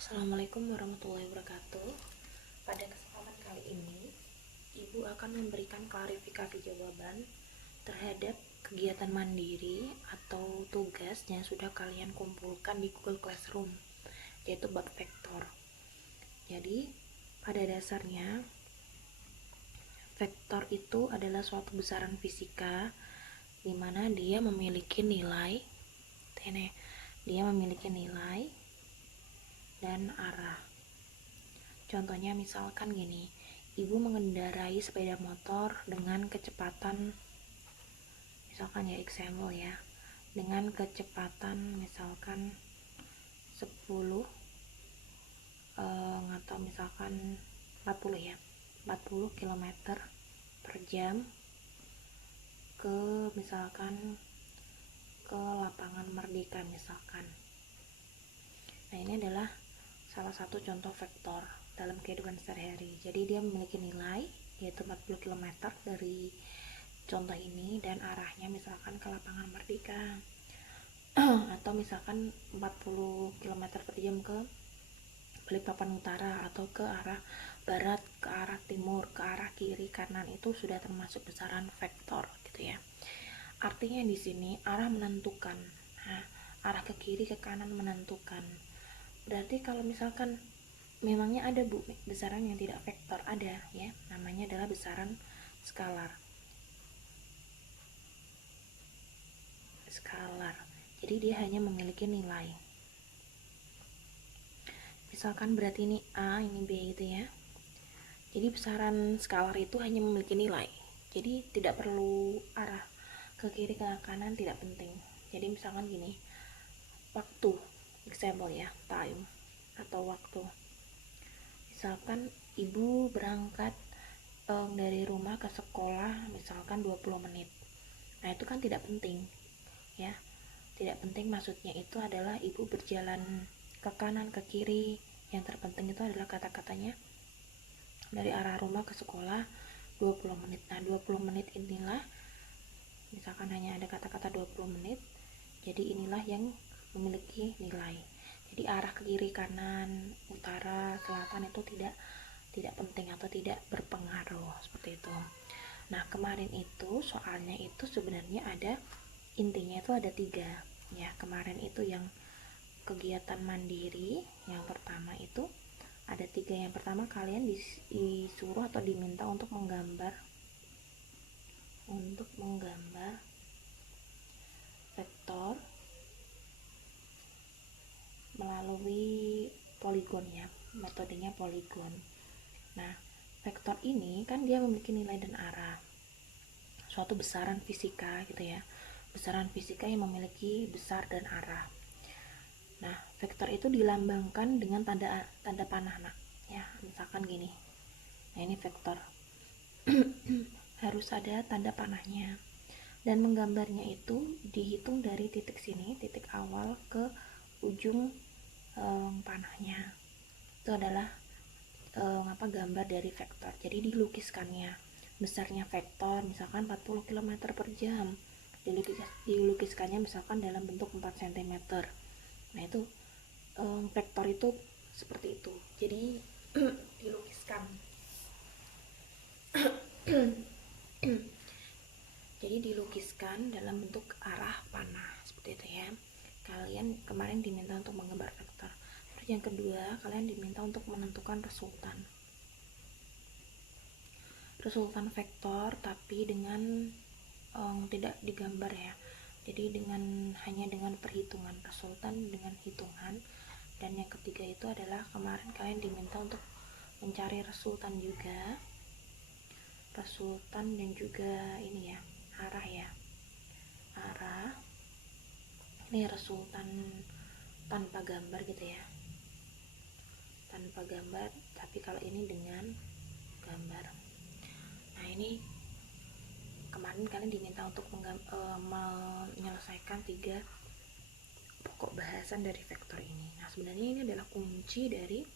Assalamualaikum warahmatullahi wabarakatuh. Pada kesempatan kali ini, Ibu akan memberikan klarifikasi jawaban terhadap kegiatan mandiri atau tugas yang sudah kalian kumpulkan di Google Classroom, yaitu bab vektor. Jadi, pada dasarnya, vektor itu adalah suatu besaran fisika di mana dia memiliki nilai dan arah. Contohnya misalkan gini, ibu mengendarai sepeda motor dengan kecepatan, misalkan ya example ya, dengan kecepatan misalkan 10 atau misalkan 40 ya, 40 km per jam ke misalkan ke lapangan Merdeka misalkan. Nah, ini adalah salah satu contoh vektor dalam kehidupan sehari-hari. Jadi dia memiliki nilai yaitu 40 km dari contoh ini dan arahnya misalkan ke lapangan Merdeka atau misalkan 40 km per jam ke Balikpapan Utara atau ke arah barat, ke arah timur, ke arah kiri, kanan, itu sudah termasuk besaran vektor gitu ya. Artinya di sini arah menentukan. Nah, arah ke kiri ke kanan menentukan. Berarti kalau misalkan memangnya ada besaran yang tidak vektor, ada ya, namanya adalah besaran skalar. Jadi dia hanya memiliki nilai. Misalkan berarti ini A, ini B gitu ya. Jadi besaran skalar itu hanya memiliki nilai. Jadi tidak perlu arah ke kiri ke kanan, tidak penting. Jadi misalkan gini, waktu, example ya, time atau waktu. Misalkan ibu berangkat dari rumah ke sekolah misalkan 20 menit. Nah, itu kan tidak penting ya. Tidak penting maksudnya itu adalah ibu berjalan ke kanan ke kiri. Yang terpenting itu adalah kata-katanya dari arah rumah ke sekolah 20 menit. Nah, 20 menit inilah misalkan hanya ada kata-kata 20 menit. Jadi inilah yang memiliki nilai. Jadi arah ke kiri, kanan, utara, selatan itu tidak penting atau tidak berpengaruh seperti itu. Nah, kemarin itu soalnya itu sebenarnya ada intinya itu ada 3 ya. Kemarin itu yang kegiatan mandiri yang pertama itu ada 3. Yang pertama kalian disuruh atau diminta untuk menggambar vektor melalui poligon ya, metodenya poligon. Nah, vektor ini kan dia memiliki nilai dan arah, suatu besaran fisika gitu ya, besaran fisika yang memiliki besar dan arah. Nah, vektor itu dilambangkan dengan tanda panah nak ya, misalkan gini. Nah, ini vektor harus ada tanda panahnya, dan menggambarnya itu dihitung dari titik sini, titik awal ke ujung panahnya. Itu adalah gambar dari vektor. Jadi dilukiskannya besarnya vektor misalkan 40 km per jam, dilukiskannya misalkan dalam bentuk 4 cm. Nah, itu vektor itu seperti itu. Jadi dilukiskan jadi dilukiskan dalam bentuk arah panah seperti itu ya. Kalian kemarin diminta untuk menggambar vektor. Terus yang kedua, kalian diminta untuk menentukan resultan vektor tapi dengan tidak digambar ya. Jadi hanya dengan perhitungan, resultan dengan hitungan. Dan yang ketiga itu adalah kemarin kalian diminta untuk mencari resultan dan juga ini ya, arah ya. Ini resultan tanpa gambar gitu ya, tanpa gambar, tapi kalau ini dengan gambar. Nah, ini kemarin kalian diminta untuk menyelesaikan 3 pokok bahasan dari vektor ini. Nah, sebenarnya ini adalah kunci dari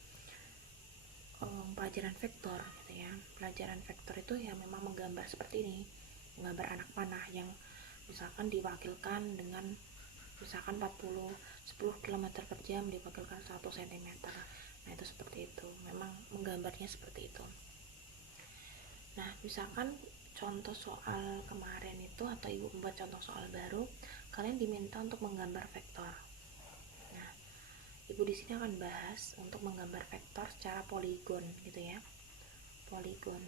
pelajaran vektor gitu ya. Pelajaran vektor itu ya memang menggambar seperti ini, menggambar anak panah yang misalkan diwakilkan dengan misalkan 40 10 km per jam dipanggilkan 1 cm. Nah itu seperti itu, memang menggambarnya seperti itu. Nah misalkan contoh soal kemarin itu, atau ibu membuat contoh soal baru, kalian diminta untuk menggambar vektor. Nah ibu di sini akan bahas untuk menggambar vektor secara poligon gitu ya. Poligon.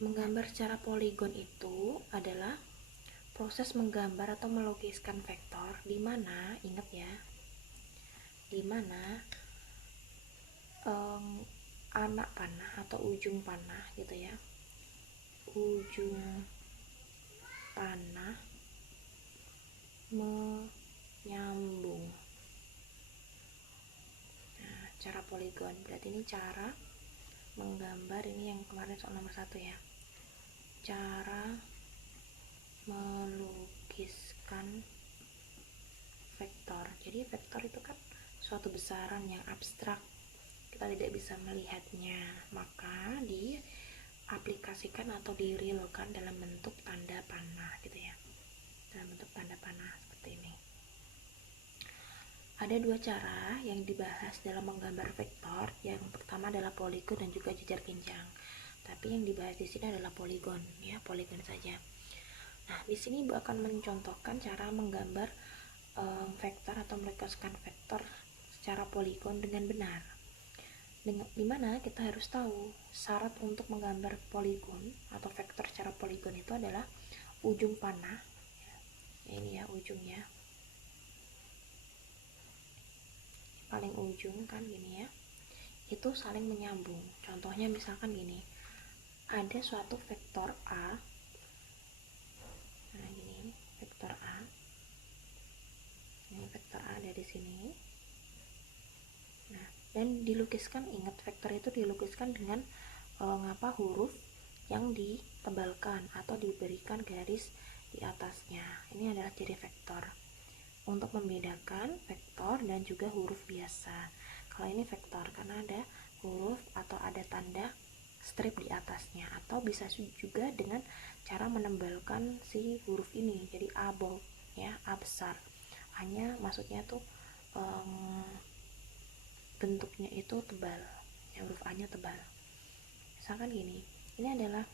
Menggambar secara poligon itu adalah proses menggambar atau melukiskan vektor, di mana ingat ya, di mana anak panah atau ujung panah gitu ya, ujung panah menyambung. Nah, cara poligon berarti ini cara menggambar, ini yang kemarin soal nomor 1 ya, cara melukiskan vektor. Jadi vektor itu kan suatu besaran yang abstrak, kita tidak bisa melihatnya, maka diaplikasikan atau direalkan dalam bentuk tanda panah gitu ya, dalam bentuk tanda panah seperti ini. Ada dua cara yang dibahas dalam menggambar vektor. Yang pertama adalah poligon dan juga jejar pinjang. Tapi yang dibahas di sini adalah poligon ya, poligon saja. Nah, di sini Ibu akan mencontohkan cara menggambar vektor atau melukiskan vektor secara poligon dengan benar. Dimana kita harus tahu syarat untuk menggambar poligon atau vektor secara poligon itu adalah ujung panah ya, ini ya ujungnya, paling ujung kan gini ya, itu saling menyambung. Contohnya misalkan gini, ada suatu vektor A, nah gini, vektor A, ini vektor A dari sini. Nah, dan dilukiskan, ingat vektor itu dilukiskan dengan huruf yang ditebalkan atau diberikan garis di atasnya. Ini adalah ciri vektor untuk membedakan vektor dan juga huruf biasa. Kalau ini vektor karena ada huruf atau ada tanda strip di atasnya, atau bisa juga dengan cara menembalkan si huruf ini jadi A bold ya, A besar. Hanya maksudnya tuh bentuknya itu tebal ya, huruf A nya tebal. Misalkan gini, ini adalah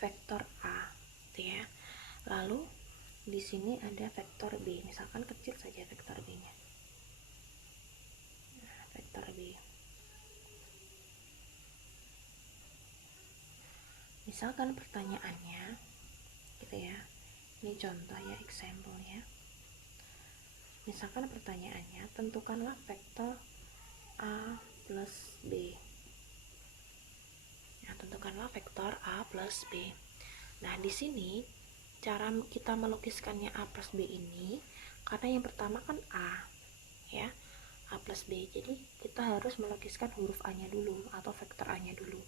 vektor A gitu ya, lalu di sini ada vektor B, misalkan kecil saja vektor B nya. Nah, vektor B, misalkan pertanyaannya gitu ya, ini contoh ya, example ya. Misalkan pertanyaannya, tentukanlah vektor A plus B. Nah, tentukanlah vektor A plus B. Nah, di sini cara kita melukiskannya A plus B ini, karena yang pertama kan A ya, A plus B, jadi kita harus melukiskan huruf A nya dulu atau vektor A nya dulu.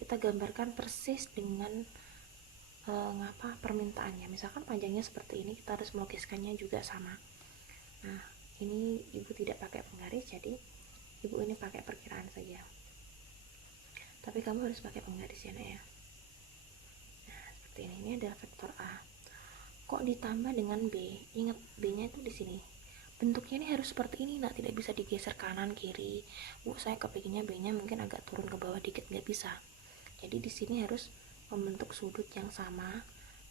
Kita gambarkan persis dengan permintaannya. Misalkan panjangnya seperti ini, kita harus melukiskannya juga sama. Nah, ini Ibu tidak pakai penggaris, jadi Ibu ini pakai perkiraan saja. Tapi kamu harus pakai penggaris ya, Nak ya. Nah, seperti ini. Ini adalah vektor A. Kok ditambah dengan B? Ingat B-nya itu di sini. Bentuknya ini harus seperti ini, Nak. Tidak bisa digeser kanan kiri. Bu, saya kepinginnya B-nya mungkin agak turun ke bawah dikit, nggak bisa. Jadi di sini harus membentuk sudut yang sama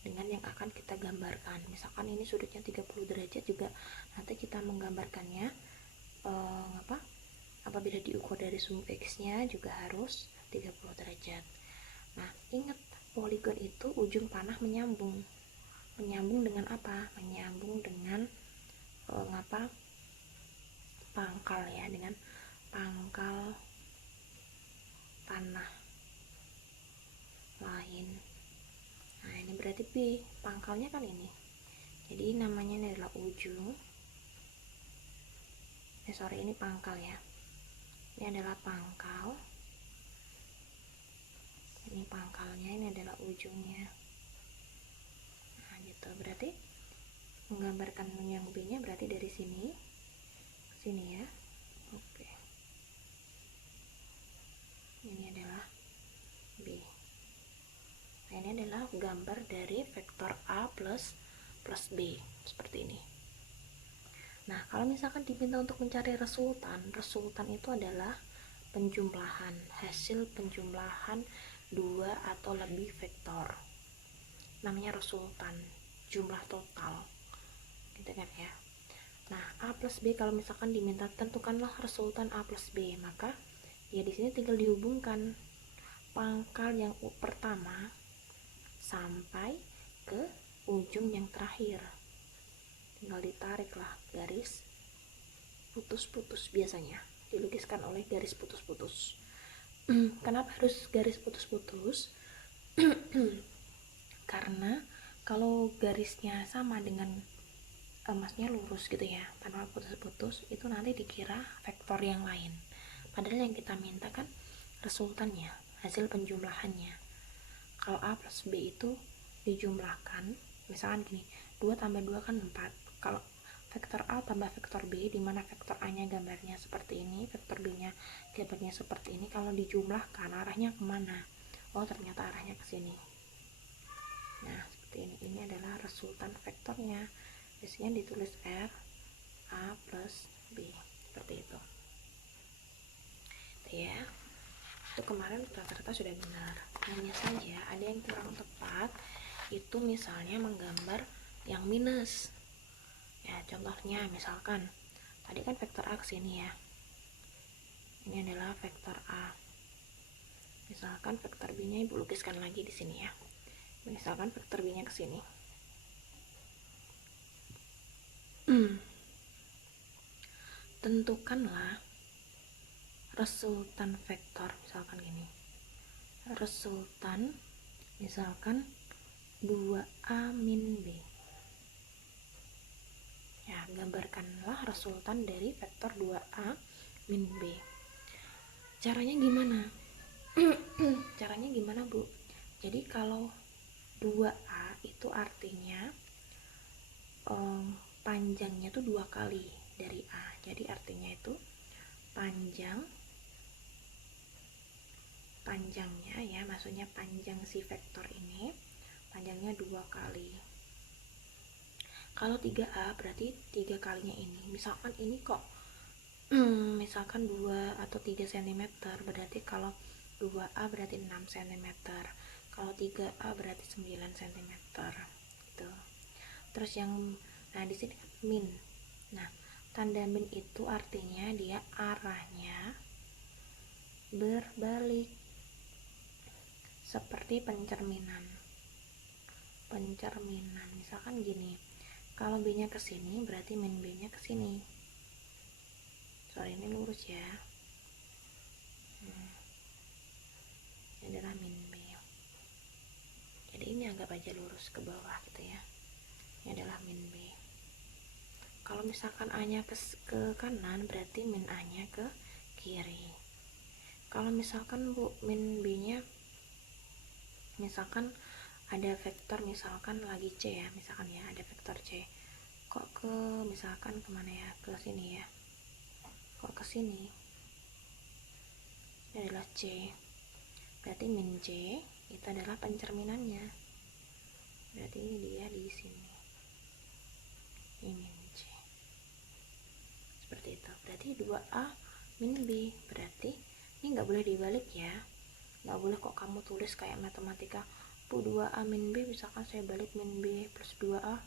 dengan yang akan kita gambarkan. Misalkan ini sudutnya 30 derajat juga, nanti kita menggambarkannya apabila diukur dari sumbu X-nya juga harus 30 derajat. Nah, ingat poligon itu ujung panah menyambung. Menyambung dengan apa? Menyambung dengan pangkal ya, dengan pangkal panah lain. Nah, ini berarti B, pangkalnya kan ini. Jadi namanya ini adalah ujung. Ini pangkal ya. Ini adalah pangkal. Ini pangkalnya, ini adalah ujungnya. Nah, gitu. Berarti menggambarkan yang B-nya berarti dari sini ke sini ya. Oke. Ini adalah B. Nah, ini adalah gambar dari vektor A plus B seperti ini. Nah, kalau misalkan diminta untuk mencari resultan, resultan itu adalah penjumlahan, hasil penjumlahan dua atau lebih vektor. Namanya resultan, jumlah total. Gitu kan ya. Nah, A plus B kalau misalkan diminta tentukanlah resultan A plus B, maka ya di sini tinggal dihubungkan pangkal yang pertama sampai ke ujung yang terakhir. Tinggal ditariklah garis putus-putus, biasanya dilukiskan oleh garis putus-putus. Kenapa harus garis putus-putus? Karena kalau garisnya sama dengan maksudnya lurus gitu ya, tanpa putus-putus, itu nanti dikira vektor yang lain. Padahal yang kita minta kan resultannya, hasil penjumlahannya. Kalau A plus B itu dijumlahkan, misalkan gini, 2 tambah 2 kan 4. Kalau vektor A tambah vektor B, di mana vektor A nya gambarnya seperti ini, vektor B nya gambarnya seperti ini, kalau dijumlahkan arahnya kemana? Oh, ternyata arahnya ke sini. Nah, seperti ini. Ini adalah resultan vektornya. Biasanya ditulis R A plus B, seperti itu. Ya, itu kemarin rata-rata sudah benar. Hanya saja ada yang kurang tepat, itu misalnya menggambar yang minus. Ya, contohnya misalkan tadi kan vektor A kesini ya. Ini adalah vektor A. Misalkan vektor B-nya Ibu lukiskan lagi di sini ya. Misalkan vektor B-nya kesini. Tentukanlah resultan vektor, misalkan gini. Resultan misalkan 2A min B. Ya, gambarkanlah resultan dari vektor 2A min B. Caranya gimana? Caranya gimana, Bu? Jadi kalau 2A itu artinya panjangnya itu 2 kali dari A. Jadi artinya itu panjangnya ya, maksudnya panjang si vektor ini panjangnya 2 kali. Kalau 3A berarti 3 kalinya ini. Misalkan ini kok misalkan 2 atau 3 cm, berarti kalau 2A berarti 6 cm. Kalau 3A berarti 9 cm. Gitu. Terus yang di sini kan min. Nah, tanda min itu artinya dia arahnya berbalik. Seperti pencerminan. Misalkan gini. Kalau B-nya ke sini berarti min B-nya ke sini. Soal ini lurus ya. Ini adalah min B. Jadi ini anggap aja lurus ke bawah gitu ya. Ini adalah min B. Kalau misalkan A-nya ke kanan berarti min A-nya ke kiri. Kalau misalkan Bu min B-nya misalkan ada vektor, misalkan lagi C ya, misalkan ya ada vektor C, kok ke misalkan kemana ya, ke sini ya, kok ke sini, ini adalah C, berarti min C itu adalah pencerminannya, berarti ini dia di sini, ini min C, seperti itu. Berarti 2A min B, berarti ini nggak boleh dibalik ya, nggak boleh kok kamu tulis kayak matematika, Bu 2A min B, misalkan saya balik min B plus 2A,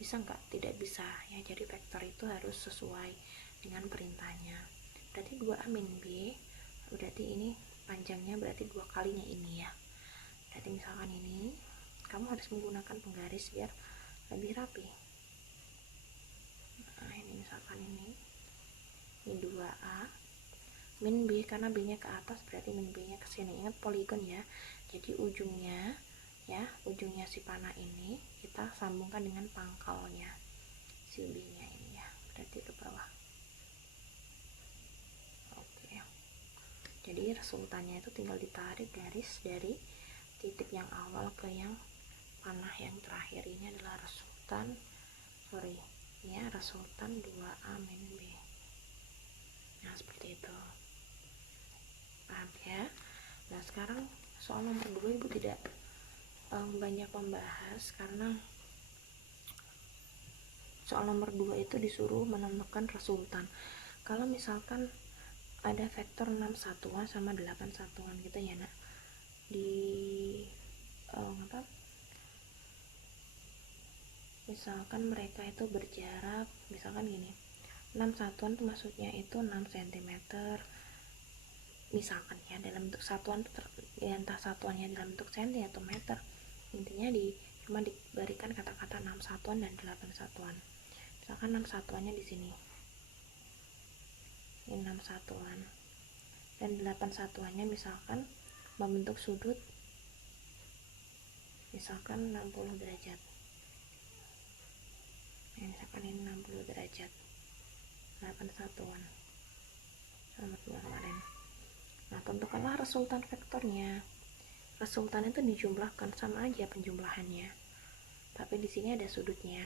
bisa nggak? Tidak bisa ya. Jadi vektor itu harus sesuai dengan perintahnya. Berarti 2A min B, berarti ini panjangnya berarti 2 kalinya ini ya. Berarti misalkan ini kamu harus menggunakan penggaris biar lebih rapi. Nah, ini misalkan ini 2A min B, karena B nya ke atas berarti min B nya ke sini. Ingat poligon ya, jadi ujungnya si panah ini kita sambungkan dengan pangkalnya si B nya ini ya, berarti ke bawah. Oke, jadi resultannya itu tinggal ditarik garis dari titik yang awal ke yang panah yang terakhir. Ini adalah resultan 2A min B. Nah, seperti itu, paham ya? Nah, sekarang soal nomor 2 Ibu tidak banyak membahas karena soal nomor 2 itu disuruh menentukan resultan. Kalau misalkan ada vektor 6 satuan sama 8 satuan gitu ya nak, di misalkan mereka itu berjarak, misalkan gini, 6 satuan itu maksudnya itu 6 cm, misalkan ya, dalam bentuk satuan ya, entah satuannya dalam bentuk cm atau meter, intinya cuma diberikan kata-kata 6 satuan dan 8 satuan. Misalkan 6 satuannya di sini, ini 6 satuan, dan 8 satuannya misalkan membentuk sudut misalkan 60 derajat. Nah, misalkan ini 60 derajat, 8 satuan sama kemarin. Nah, tentukanlah resultan vektornya. Resultan itu dijumlahkan, sama aja penjumlahannya, tapi di sini ada sudutnya.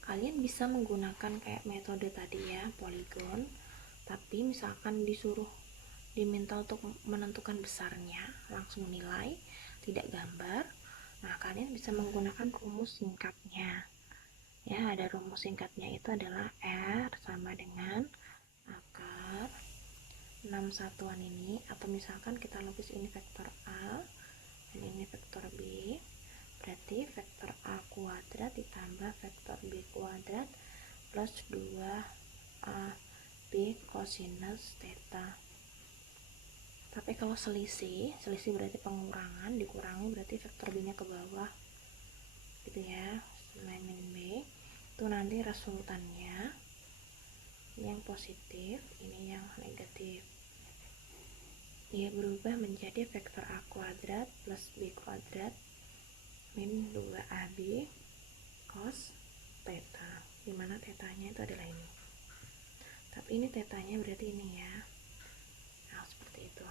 Kalian bisa menggunakan kayak metode tadi ya, poligon, tapi misalkan diminta untuk menentukan besarnya, langsung nilai, tidak gambar. Nah, kalian bisa menggunakan rumus singkatnya. Ya, ada rumus singkatnya, itu adalah R sama dengan akar 6 satuan ini, atau misalkan kita lukis ini vektor A dan ini vektor B, berarti vektor A kuadrat ditambah vektor B kuadrat plus 2AB kosinus theta. Tapi kalau selisih berarti pengurangan, dikurangi berarti vektor B nya ke bawah gitu ya, min B. Itu nanti resultannya yang positif, ini yang negatif, dia berubah menjadi vektor A kuadrat plus B kuadrat min 2AB cos theta, dimana tetanya itu adalah ini, tapi ini tetanya berarti ini ya. Nah, seperti itu.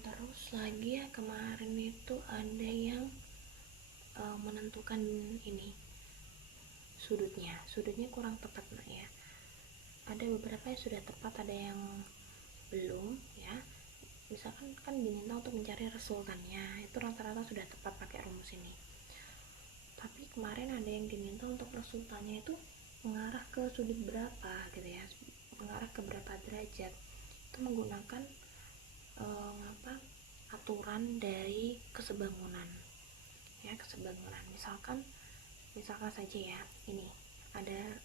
Terus lagi ya, kemarin itu ada yang menentukan ini sudutnya kurang tepat nak ya. Ada beberapa yang sudah tepat, ada yang belum ya. Misalkan kan diminta untuk mencari resultannya, itu rata-rata sudah tepat pakai rumus ini. Tapi kemarin ada yang diminta untuk resultannya itu mengarah ke sudut berapa gitu ya, mengarah ke berapa derajat, itu menggunakan aturan dari kesebangunan ya, kesebangunan. Misalkan saja ya, ini ada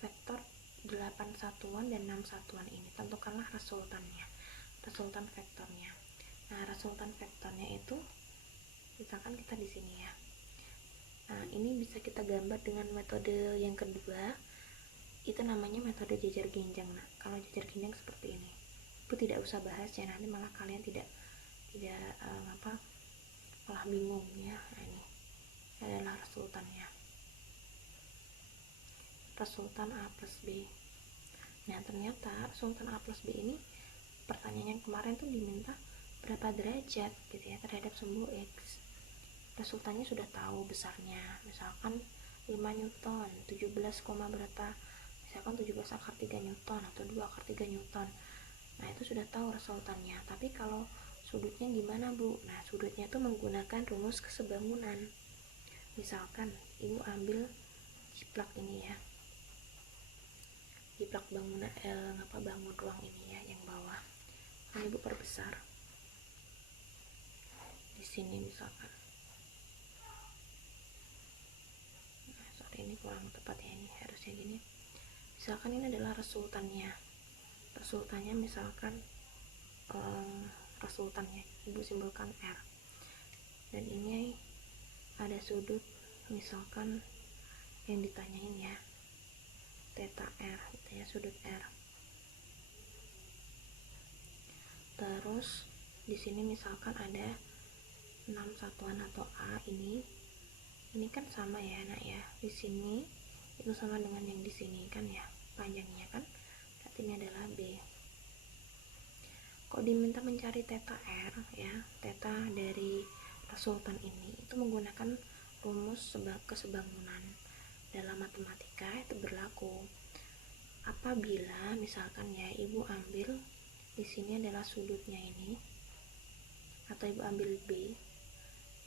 vektor 8 satuan dan 6 satuan, ini tentukanlah resultan vektornya. Nah, resultan vektornya itu misalkan kita di sini ya. Nah, ini bisa kita gambar dengan metode yang kedua, itu namanya metode jejer genjang. Nah, kalau jejer genjang seperti ini, itu tidak usah bahas ya, nanti malah kalian tidak malah bingung ya. Nah, ini adalah resultannya, resultan A plus B. Nah, ternyata resultan A plus B ini, pertanyaan yang kemarin tuh diminta berapa derajat gitu ya terhadap sumbu X. Resultannya sudah tahu besarnya, misalkan 5 Newton, 17, berapa, misalkan 17 akar 3 Newton atau 2 akar 3 Newton. Nah, itu sudah tahu resultannya. Tapi kalau sudutnya gimana Bu? Nah, sudutnya itu menggunakan rumus kesebangunan. Misalkan ibu ambil jiplak ini ya, jiplak bangunan bangun ruang ini ya, yang bawah kan ibu perbesar di sini misalkan. Nah, sorry ini kurang tepat ya, ini harusnya gini. Misalkan ini adalah resultannya misalkan resultannya ibu simbolkan R, dan ini ada sudut misalkan yang ditanyain ya, theta R gitu ya, sudut R. Terus di sini misalkan ada 6 satuan atau A, ini kan sama ya nak ya, di sini itu sama dengan yang di sini kan ya, panjangnya kan, berarti ini adalah B. Kok diminta mencari theta R ya, theta dari resultan ini, itu menggunakan rumus kesebangunan. Dalam matematika itu berlaku apabila misalkan ya ibu ambil di sini adalah sudutnya ini, atau ibu ambil B,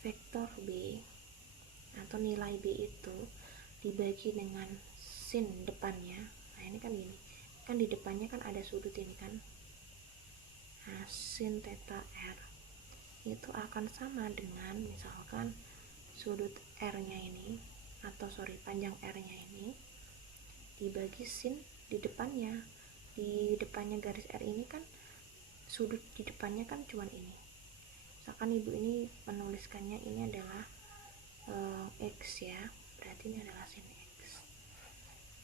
vektor B atau nilai B itu dibagi dengan sin depannya. Nah ini kan gini, kan di depannya kan ada sudut ini kan. Nah sin theta R itu akan sama dengan misalkan sudut R nya ini, atau panjang R nya ini dibagi sin di depannya. Di depannya garis R ini kan sudut di depannya kan cuman ini. Misalkan ibu ini menuliskannya ini adalah X ya, berarti ini adalah sin X.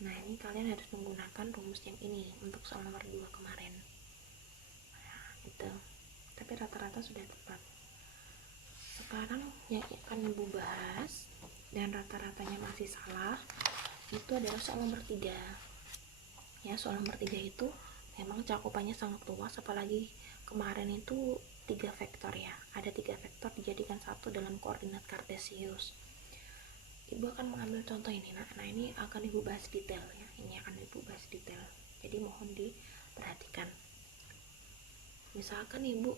Nah ini kalian harus menggunakan rumus yang ini untuk soal nomor 2 kemarin. Nah itu, tapi rata-rata sudah tepat. Sekarang yang akan ibu bahas dan rata-ratanya masih salah itu adalah soal nomor 3 ya. Soal nomor 3 itu memang cakupannya sangat luas, apalagi kemarin itu 3 vektor ya, ada 3 vektor dijadikan satu dalam koordinat kartesius. Ibu akan mengambil contoh ini. Nah ini akan ibu bahas detail ya, ini akan ibu bahas detail, jadi mohon diperhatikan. Misalkan ibu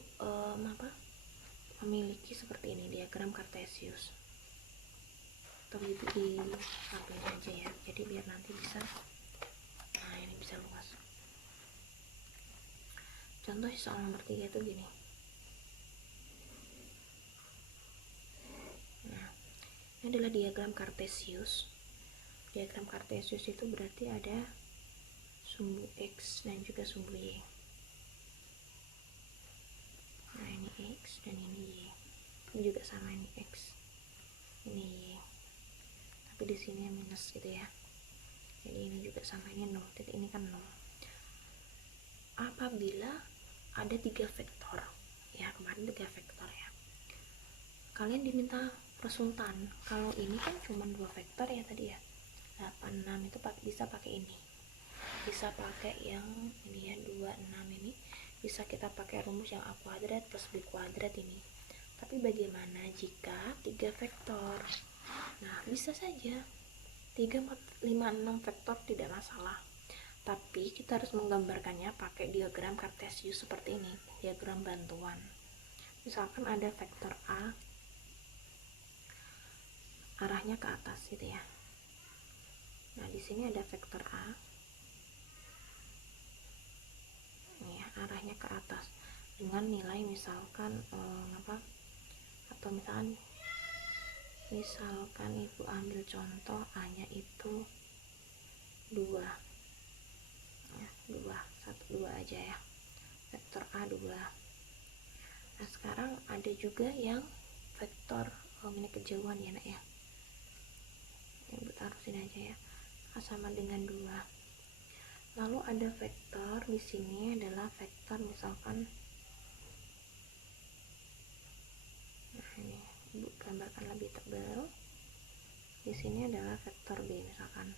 memiliki seperti ini diagram kartesius, atau ibu diambil aja ya, jadi biar nanti bisa, nah ini bisa luas. Contoh soal nomor 3 itu gini. Nah ini adalah diagram kartesius. Diagram kartesius itu berarti ada sumbu X dan juga sumbu Y. Nah ini X dan ini Y. Ini juga sama, ini X, ini Y. Tapi di sini minus gitu ya. Jadi ini juga sama, ini 0. Titik ini kan 0. Apabila ada 3 vektor ya, kemarin 3 vektor ya, kalian diminta resultan. Kalau ini kan cuma 2 vektor ya tadi ya, 8, 6 itu bisa pakai ini, bisa pakai yang ini ya, 2, 6 ini bisa kita pakai rumus yang A kuadrat plus B kuadrat ini. Tapi bagaimana jika 3 vektor? Nah bisa saja 3, 4, 5, 6 vektor tidak masalah, tapi kita harus menggambarkannya pakai diagram kartesius seperti ini, diagram bantuan. Misalkan ada vektor A arahnya ke atas gitu ya. Nah di sini ada vektor A, nih ya, arahnya ke atas dengan nilai misalkan atau misalkan ibu ambil contoh A nya itu 2 ya, 2, 1, 2 aja ya, vektor A 2. Nah sekarang ada juga yang vektor ini kejauhan ya nak ya, ibu taruh sini aja ya, A sama dengan 2. Lalu ada vektor di sini adalah vektor misalkan, nah ini ibu gambarkan lebih tebal. Di sini adalah vektor B, misalkan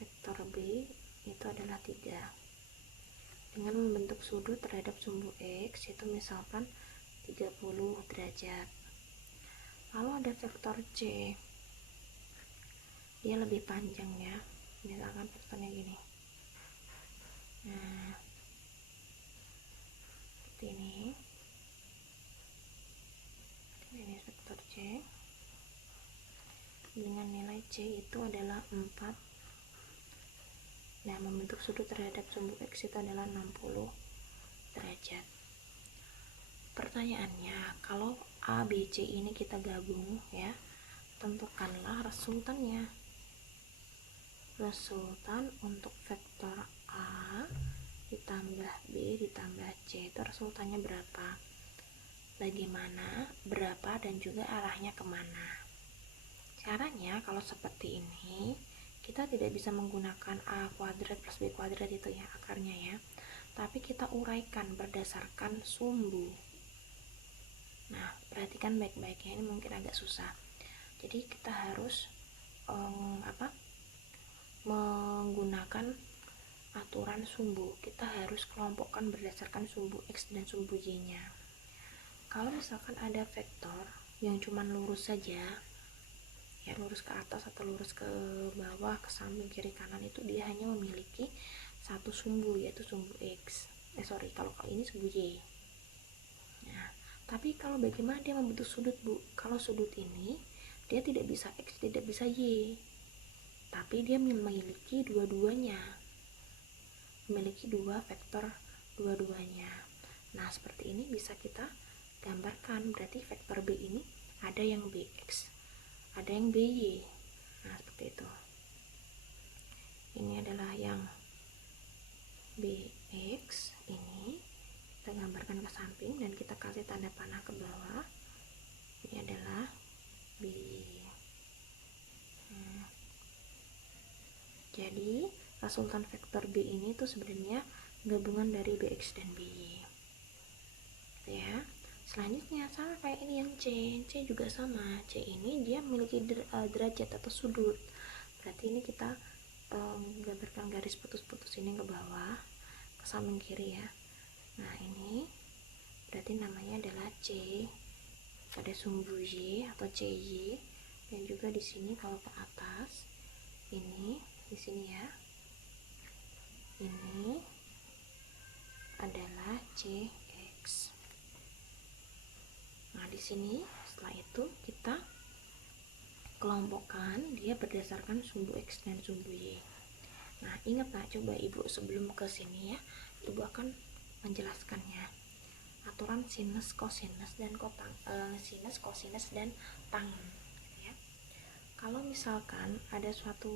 vektor B itu adalah 3 dengan membentuk sudut terhadap sumbu X itu misalkan 30 derajat. Lalu ada vektor C, dia lebih panjang ya, misalkan vektornya gini. Nah seperti ini vektor C dengan nilai C itu adalah 4. Nah membentuk sudut terhadap sumbu X itu adalah 60 derajat. Pertanyaannya, kalau A, B, C ini kita gabung ya, tentukanlah resultannya. Resultan untuk vektor A ditambah B ditambah C itu resultannya berapa, bagaimana, berapa, dan juga arahnya kemana. Caranya kalau seperti ini, kita tidak bisa menggunakan A kuadrat plus B kuadrat itu ya akarnya ya, tapi kita uraikan berdasarkan sumbu. Nah perhatikan baik-baik ya, ini mungkin agak susah. Jadi kita harus menggunakan aturan sumbu. Kita harus kelompokkan berdasarkan sumbu X dan sumbu Y nya. Kalau misalkan ada vektor yang cuman lurus saja ya, lurus ke atas atau lurus ke bawah, ke samping, kiri, kanan, itu dia hanya memiliki satu sumbu, yaitu sumbu X. Kalau ini sumbu Y. Nah tapi kalau bagaimana dia membentuk sudut Bu? Kalau sudut ini dia tidak bisa X, tidak bisa Y, tapi dia memiliki dua-duanya, memiliki dua vektor dua-duanya. Nah, seperti ini bisa kita gambarkan. Berarti vektor B ini ada yang BX, ada yang BY. Nah, seperti itu. Ini adalah yang BX, ini kita gambarkan ke samping dan kita kasih tanda panah ke bawah. Ini adalah B. Jadi resultan vektor B ini tuh sebenarnya gabungan dari BX dan BY. Ya. Selanjutnya sama kayak ini yang C juga sama. C ini dia memiliki derajat atau sudut. Berarti ini kita gambarkan garis putus-putus ini ke bawah, ke samping kiri ya. Nah, ini berarti namanya adalah C pada sumbu Y atau CY, dan juga di sini kalau ke atas ini di sini ya, ini adalah CX. Nah, di sini setelah itu kita kelompokkan dia berdasarkan sumbu X dan sumbu Y. Nah, ingat coba Ibu sebelum ke sini ya, Ibu akan menjelaskannya. Aturan sinus, kosinus dan sinus, kosinus dan tangen. Ya. Kalau misalkan ada suatu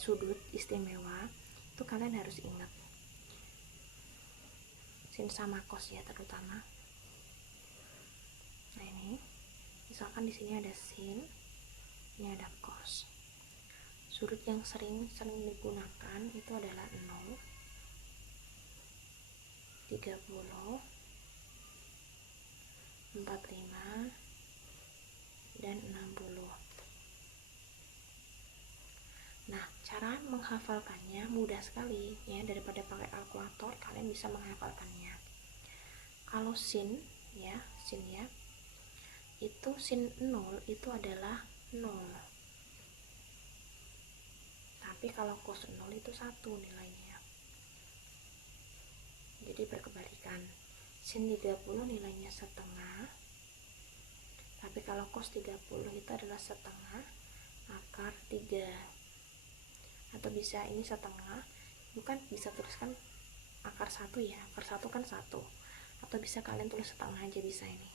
sudut istimewa, itu kalian harus ingat sin sama kos ya terutama. Nah, ini misalkan di sini ada sin, ini ada cos. Sudut yang sering digunakan itu adalah 0, 30, 45, dan 60. Nah, cara menghafalkannya mudah sekali ya, daripada pakai kalkulator kalian bisa menghafalkannya. Kalau sin ya, itu sin 0 itu adalah 0. Tapi kalau cos 0 itu 1 nilainya. Jadi berkebalikan. Sin 30 nilainya setengah. Tapi kalau cos 30 itu adalah setengah akar 3. Atau bisa ini setengah, bukan bisa tuliskan akar 1 ya. Akar 1 kan 1. Atau bisa kalian tulis setengah aja bisa ini.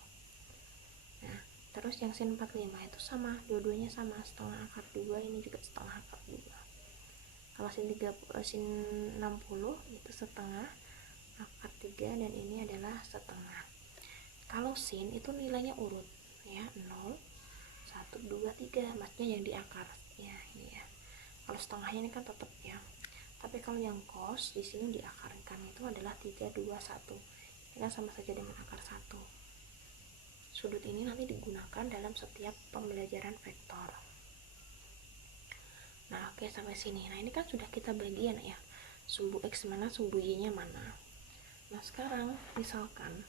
Nah, terus yang sin 45 itu sama, dua-duanya sama, setengah akar 2, ini juga setengah akar 2. Kalau sin 60 itu setengah akar 3, dan ini adalah setengah. Kalau sin itu nilainya urut ya, 0, 1, 2, 3, maksudnya yang di akar ya, ini ya. Kalau setengahnya ini kan tetap ya. Tapi kalau yang cos di sini diakarkan itu adalah 3, 2, 1. Ini kan sama saja dengan akar 1. Sudut ini nanti digunakan dalam setiap pembelajaran vektor. Nah, oke, sampai sini. Nah, ini kan sudah kita bagian ya, sumbu X mana, sumbu Y nya mana. Nah, sekarang misalkan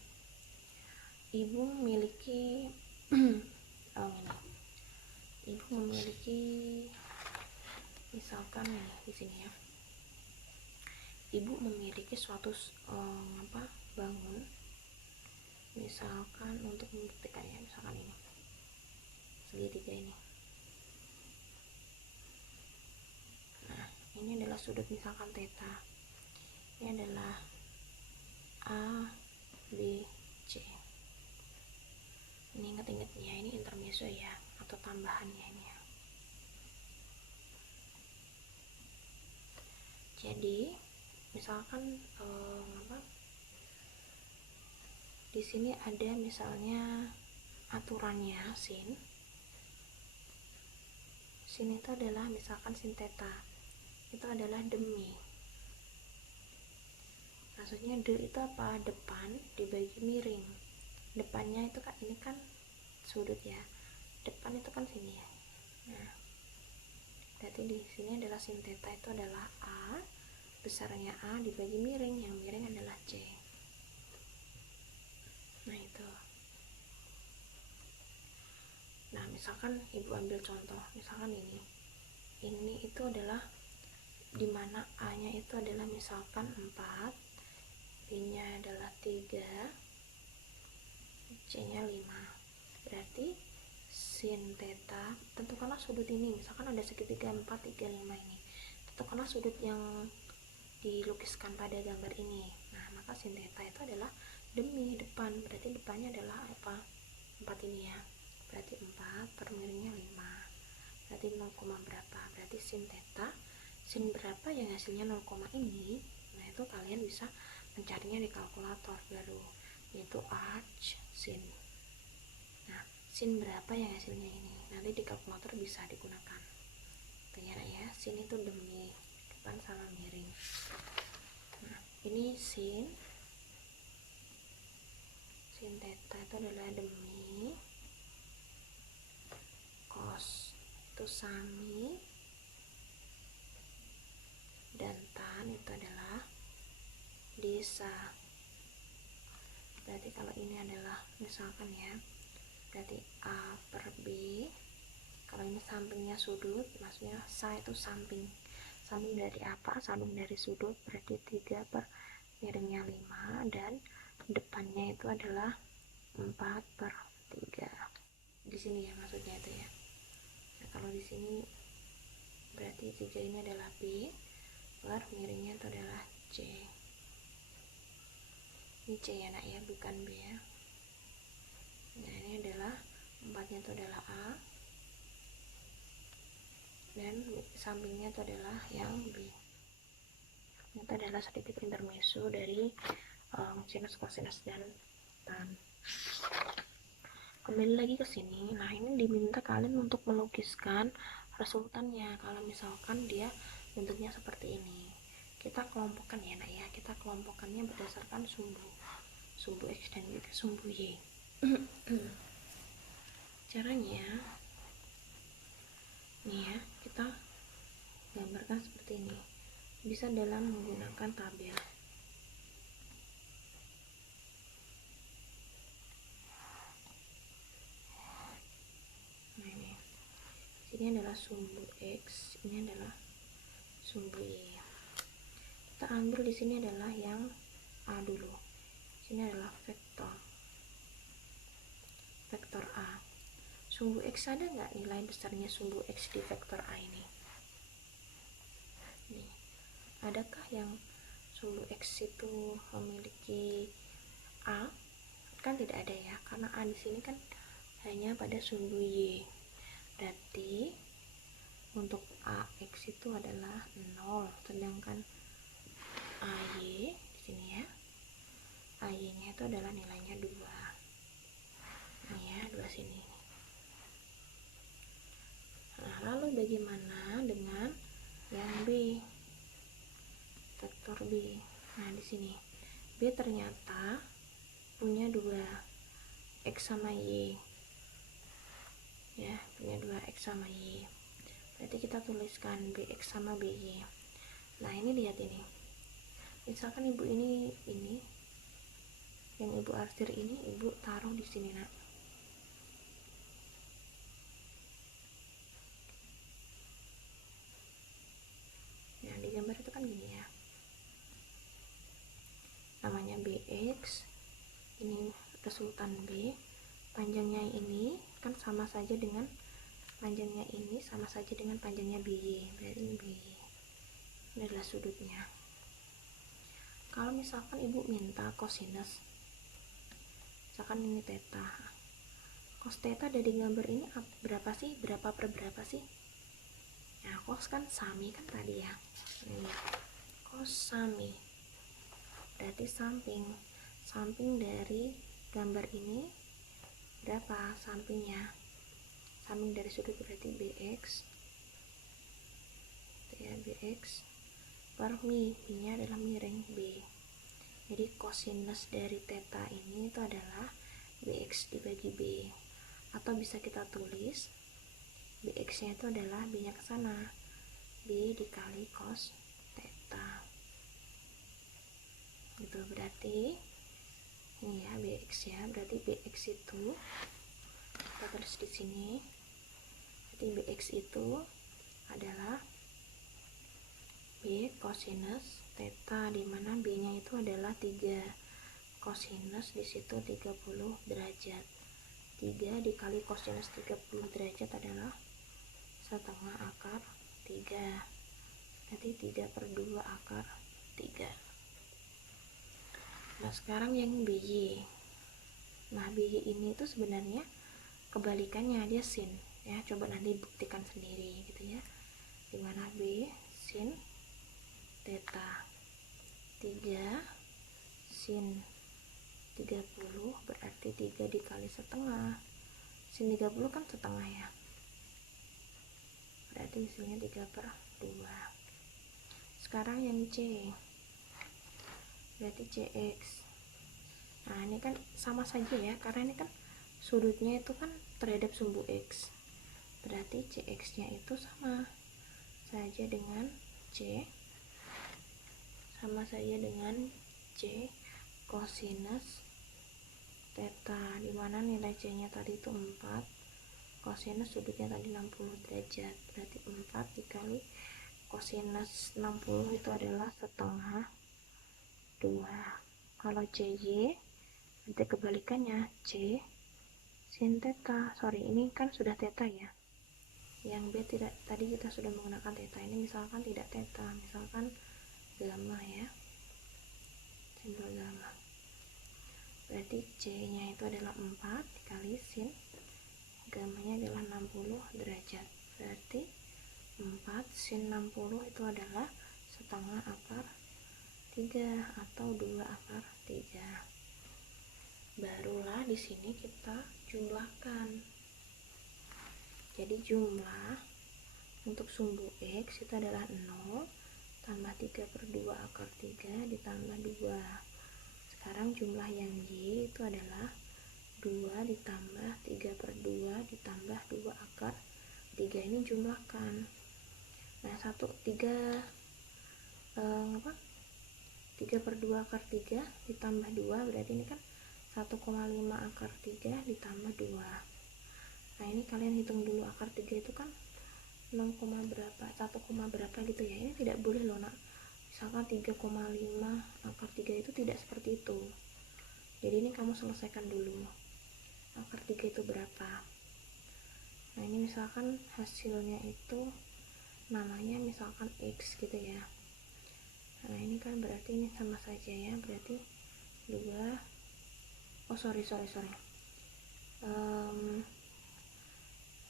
Ibu memiliki Ibu memiliki misalkan nih di sini ya, Ibu memiliki suatu bangun, misalkan untuk membuktikan ya, misalkan ini segitiga ini. Nah, ini adalah sudut misalkan theta. Ini adalah A, B, C. Ini ingat-ingat ya, ini intermezzo ya, atau tambahannya ini ya. Jadi misalkan di sini ada misalnya aturannya sin itu adalah misalkan sin theta itu adalah demi, maksudnya de itu apa, depan dibagi miring. Depannya itu kan, ini kan sudut ya, depan itu kan sini ya. Nah, berarti di sini adalah sin theta itu adalah A, besarnya A dibagi miring, yang miring adalah C. Nah, itu. Nah, misalkan Ibu ambil contoh, misalkan ini itu adalah dimana A nya itu adalah misalkan 4, B nya adalah 3, C nya 5. Berarti sin theta, tentukanlah sudut ini, misalkan ada segitiga 4, 3, 5 ini, tentukanlah sudut yang dilukiskan pada gambar ini. Nah, maka sin theta itu adalah demi depan, berarti depannya adalah apa? 4 ini ya, berarti 4 per miringnya 5, berarti 0, berapa, berarti sin theta, sin berapa yang hasilnya 0, ini. Nah, itu kalian bisa mencarinya di kalkulator baru, yaitu arch sin. Nah, sin berapa yang hasilnya ini, nanti di kalkulator bisa digunakan. Ternyata ya, sin itu demi depan sama miring. Nah, ini sin theta itu adalah demi, cos itu sami, dan tan itu adalah desa. Berarti kalau ini adalah misalkan ya, berarti A per B, kalau ini sampingnya sudut, maksudnya sa itu samping dari apa? Samping dari sudut, berarti 3 per miringnya 5, dan depannya itu adalah 4 per 3 di sini ya, maksudnya itu ya. Nah, kalau di sini berarti 3 ini adalah B, per miringnya itu adalah C. Ini C ya nak ya, bukan B ya. Nah, ini adalah 4-nya itu adalah A, dan sampingnya itu adalah yang B. Itu adalah sedikit intermezzo dari sinus, kosinus, dan tan. Kembali lagi ke sini. Nah, ini diminta kalian untuk melukiskan resultannya. Kalau misalkan dia bentuknya seperti ini, kita kelompokkan ya nak ya, kita kelompokkannya berdasarkan sumbu X dan juga sumbu Y. Caranya nih ya, kita gambarkan seperti ini, bisa dalam menggunakan tabel. Nah, ini adalah sumbu X, ini adalah sumbu Y. Kita ambil di sini adalah yang A dulu. Sini adalah vektor A. Sumbu X ada nggak nilai besarnya sumbu X di vektor A ini? Nih, adakah yang sumbu X itu memiliki A? Kan tidak ada ya, karena A di sini kan hanya pada sumbu Y. Berarti untuk AX itu adalah 0, sedangkan AY di sini ya, AY-nya itu adalah nilainya 2. Ini ya, 2 sini. Nah, lalu bagaimana dengan yang B? Vektor B. Nah, di sini B ternyata punya 2, X sama Y. Ya, punya 2 X sama Y. Berarti kita tuliskan BX sama BY. Nah, ini lihat ini. Misalkan ibu ini yang ibu arsir ini ibu taruh di sini nak. Nah, di gambar itu kan gini ya. Namanya BX, ini resultan B, panjangnya ini kan sama saja dengan panjangnya ini sama saja dengan panjangnya BY, berarti ini BY. Ini adalah sudutnya. Kalau misalkan ibu minta kosinus, misalkan ini theta, cos theta dari gambar ini berapa sih? Berapa per berapa sih? Nah, cos kan sami kan tadi ya. Ini cos sami, berarti samping dari gambar ini berapa sampingnya? Samping dari sudut berarti BX ya, BX per mi nya adalah miring B. Jadi kosinus dari theta ini itu adalah BX dibagi B, atau bisa kita tulis BX nya itu adalah B nya ke sana, B dikali cos theta. Gitu, berarti ini ya BX ya, berarti BX itu kita tulis di sini. Berarti BX itu adalah B kosinus theta, di mana B nya itu adalah 3, kosinus di situ 30 derajat. 3 dikali kosinus 30 derajat adalah setengah akar 3. Berarti 3 per 2 akar 3. Nah sekarang yang BY. Nah BY ini tuh sebenarnya kebalikannya, dia sin ya. Coba nanti buktikan sendiri gitu ya. Dimana B sin theta 3 sin 30 berarti 3 dikali setengah. Sin 30 kan setengah ya. Berarti hasilnya 3 per 2. Sekarang yang C. Berarti CX. Nah ini kan sama saja ya, karena ini kan sudutnya itu kan terhadap sumbu X. Berarti CX nya itu sama saja dengan C, sama saja dengan C kosinus theta, dimana nilai C nya tadi itu 4, kosinus sudutnya tadi 60 derajat. Berarti 4 dikali kosinus 60 itu adalah setengah 2. Kalau CY nanti kebalikannya, C sin theta. Sorry, ini kan sudah theta ya. Yang B tidak, tadi kita sudah menggunakan theta. Ini misalkan tidak theta, misalkan gamma ya. Simbol gamma. Berarti C nya itu adalah 4 dikali sin gammanya adalah 60 derajat. Berarti 4 sin 60 itu adalah setengah akar 3 atau 2 akar 3. Barulah di sini kita jumlahkan. Jadi jumlah untuk sumbu X itu adalah 0 tambah 3 per 2 akar 3 ditambah 2. Sekarang jumlah yang Y itu adalah 2 ditambah 3 per 2 ditambah 2 akar 3. Ini jumlahkan. Nah 3 per 2 akar 3 ditambah 2 berarti ini kan 1,5 akar 3 ditambah 2. Nah ini kalian hitung dulu, akar 3 itu kan 0, berapa, 1, berapa gitu ya. Ini tidak boleh loh nak, misalkan 3,5 akar 3 itu tidak seperti itu. Jadi ini kamu selesaikan dulu akar 3 itu berapa. Nah ini misalkan hasilnya itu namanya misalkan X gitu ya. Nah ini kan berarti ini sama saja ya, berarti 2. Sorry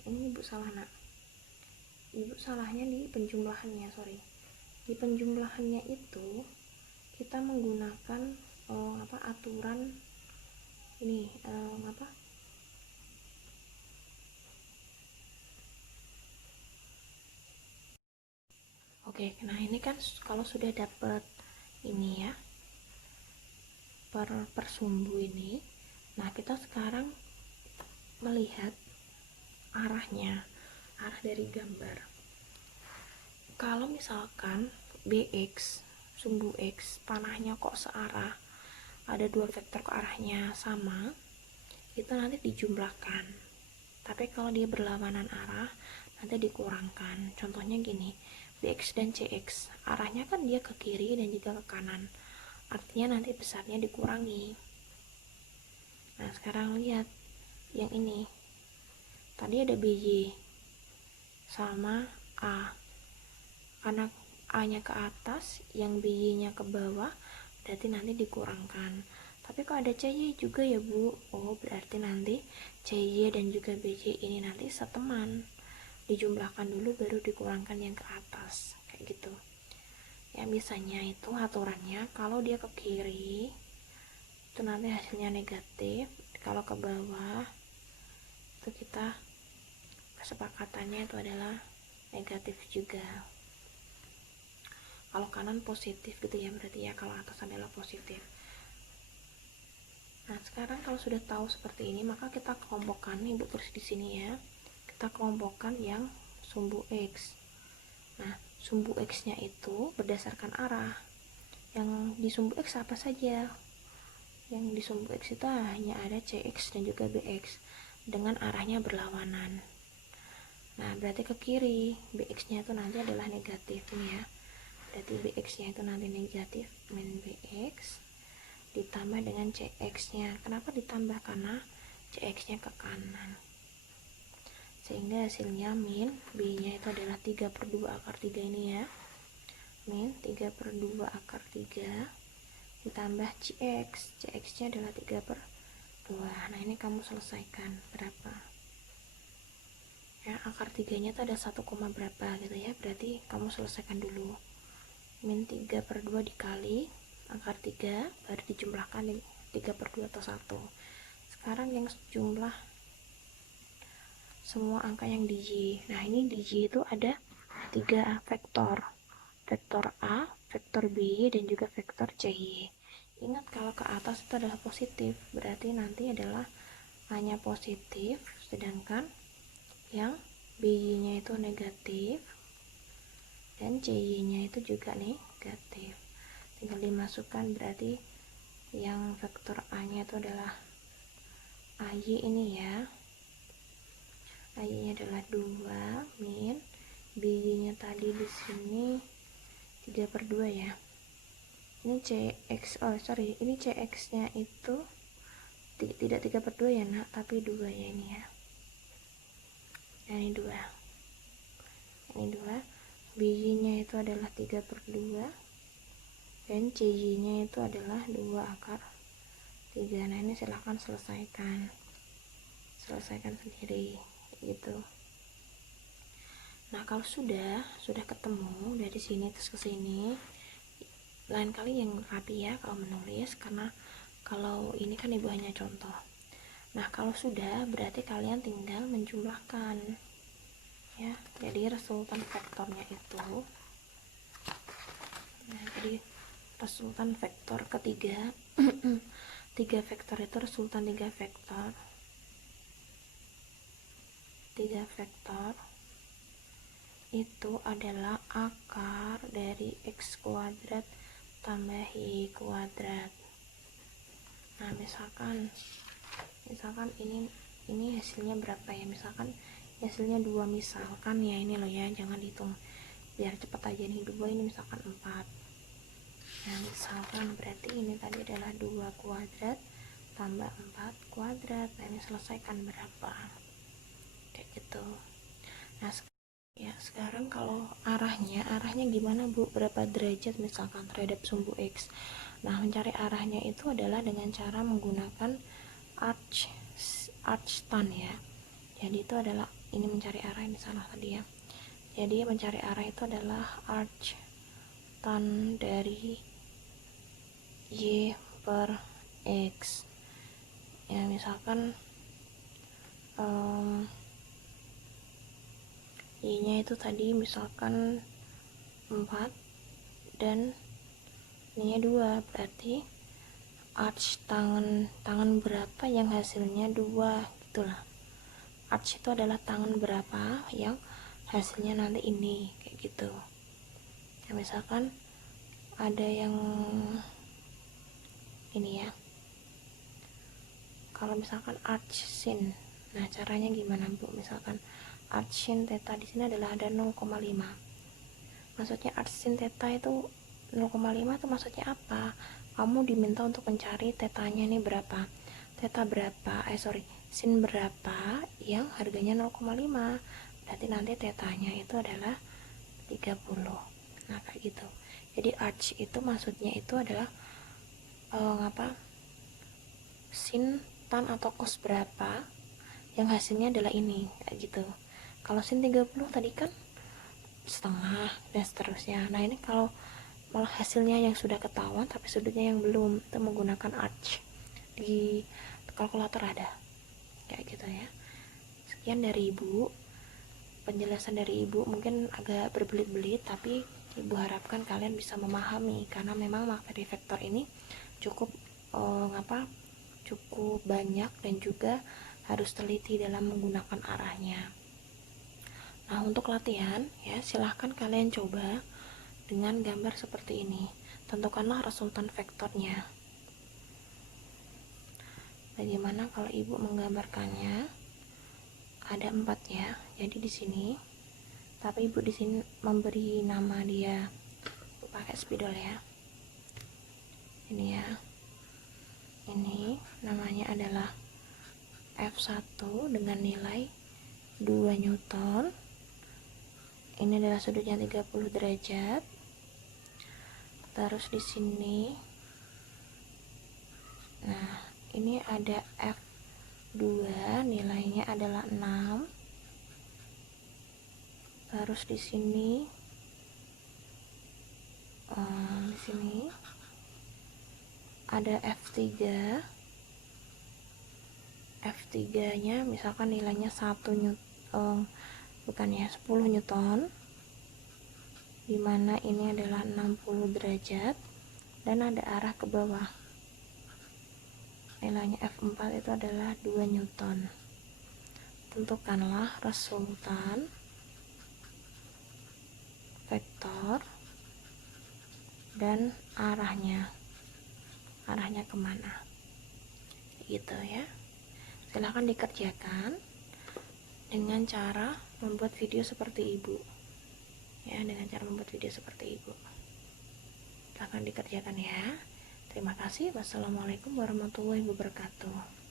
ini ibu salah nak, ibu salahnya di penjumlahannya. Sorry, di penjumlahannya itu kita menggunakan aturan ini Oke, nah ini kan kalau sudah dapat ini ya per sumbu ini, nah kita sekarang melihat arahnya, arah dari gambar. Kalau misalkan BX sumbu X panahnya kok searah, ada dua vektor ke arahnya sama, itu nanti dijumlahkan. Tapi kalau dia berlawanan arah nanti dikurangkan. Contohnya gini, BX dan CX arahnya kan dia ke kiri dan juga ke kanan, artinya nanti besarnya dikurangi. Nah sekarang lihat yang ini, tadi ada BY sama A, karena A nya ke atas yang BY nya ke bawah berarti nanti dikurangkan. Tapi kalau ada CY juga ya bu, berarti nanti CY dan juga BY ini nanti seteman, dijumlahkan dulu baru dikurangkan yang ke atas, kayak gitu ya. Biasanya itu aturannya kalau dia ke kiri itu nanti hasilnya negatif, kalau ke bawah itu kita kesepakatannya itu adalah negatif juga. Kalau kanan positif gitu ya, berarti ya kalau atas adalah positif. Nah sekarang kalau sudah tahu seperti ini, maka kita kelompokkan, ibu tulis di sini ya, kita kelompokkan yang sumbu X. Nah sumbu X nya itu berdasarkan arah. Yang di sumbu X apa saja? Yang di sumbu X itu hanya ada CX dan juga BX dengan arahnya berlawanan. Nah berarti ke kiri, BX nya itu nanti adalah negatif nih ya. Berarti BX nya itu nanti negatif, min BX ditambah dengan CX nya. Kenapa ditambah? Karena Cx nya ke kanan, sehingga hasilnya min B nya itu adalah 3/2 akar 3 ini ya, min 3/2 akar 3 ditambah Cx nya adalah 3/2. Nah ini kamu selesaikan berapa ya, akar 3 nya itu ada 1, berapa gitu ya, berarti kamu selesaikan dulu. Min 3/2 dikali akar 3 baru dijumlahkan 3/2 atau 1. Sekarang yang jumlah semua angka yang di Y. Nah ini di Y itu ada 3 vektor, vektor A, vektor B, dan juga vektor CY. Ingat kalau ke atas itu adalah positif, berarti nanti adalah A-nya positif, sedangkan yang BY nya itu negatif dan CY nya itu juga negatif. Tinggal dimasukkan, berarti yang vektor A nya itu adalah AY ini ya, AY nya adalah 2 min BY nya tadi di sini 3/2 ya. Ini CX, ini CX nya itu tidak 3/2 ya nak, tapi 2 ya ini ya. Nah, ini 2. Ini 2. BY nya itu adalah 3/2 dan CY nya itu adalah 2/3. Nah ini silahkan selesaikan sendiri gitu. Nah kalau sudah ketemu dari sini terus ke sini, lain kali yang rapi ya kalau menulis, karena kalau ini kan ibu hanya contoh. Nah kalau sudah berarti kalian tinggal menjumlahkan ya, jadi resultan vektornya itu, nah jadi resultan vektor ketiga 3 vektor itu resultan 3 vektor itu adalah akar dari x kuadrat tambah y kuadrat. Nah misalkan ini hasilnya berapa ya, misalkan hasilnya 2, misalkan ya, ini loh ya, jangan dihitung biar cepat aja nih, 2 ini misalkan 4. Nah misalkan berarti ini tadi adalah 2 kuadrat tambah 4 kuadrat. Nah ini selesaikan berapa kayak gitu. Nah ya sekarang kalau arahnya gimana bu, berapa derajat misalkan terhadap sumbu X. Nah mencari arahnya itu adalah dengan cara menggunakan arc tan ya. Jadi itu adalah ini mencari arah, ini salah tadi ya. Jadi mencari arah itu adalah arc tan dari Y per X ya, misalkan Y nya itu tadi misalkan 4 dan Y nya 2, berarti arch tangan berapa yang hasilnya 2 gitulah. Arch itu adalah tangan berapa yang hasilnya nanti ini kayak gitu ya. Misalkan ada yang ini ya, kalau misalkan arch sin, nah caranya gimana bu, misalkan arch sin theta di sini adalah ada 0,5. Maksudnya arch sin theta itu 0,5 itu maksudnya apa? Kamu diminta untuk mencari tetanya ini berapa, theta berapa, sin berapa yang harganya 0,5, berarti nanti tetanya itu adalah 30. Nah kayak gitu. Jadi arch itu maksudnya itu adalah sin, tan atau cos berapa yang hasilnya adalah ini kayak gitu. Kalau sin 30 tadi kan setengah dan seterusnya. Nah ini kalau malah hasilnya yang sudah ketahuan tapi sudutnya yang belum, itu menggunakan arch, di kalkulator ada kayak gitu ya. Sekian dari ibu, penjelasan dari ibu mungkin agak berbelit-belit, tapi ibu harapkan kalian bisa memahami, karena memang materi vektor ini cukup cukup banyak dan juga harus teliti dalam menggunakan arahnya. Nah untuk latihan ya, silahkan kalian coba dengan gambar seperti ini. Tentukanlah resultan vektornya. Bagaimana kalau ibu menggambarkannya? Ada 4 ya. Jadi di sini, tapi ibu di sini memberi nama dia pakai spidol ya. Ini ya. Ini namanya adalah F1 dengan nilai 2 Newton. Ini adalah sudutnya 30 derajat. Terus di sini, nah ini ada F2, nilainya adalah 6. Terus di sini ada F3. F3-nya misalkan nilainya 10 Newton, dimana ini adalah 60 derajat dan ada arah ke bawah. Nilainya F4 itu adalah 2 Newton. Tentukanlah resultan vektor dan arahnya kemana, gitu ya. Silahkan dikerjakan dengan cara membuat video seperti ibu ya, silahkan dikerjakan ya. Terima kasih. Wassalamualaikum warahmatullahi wabarakatuh.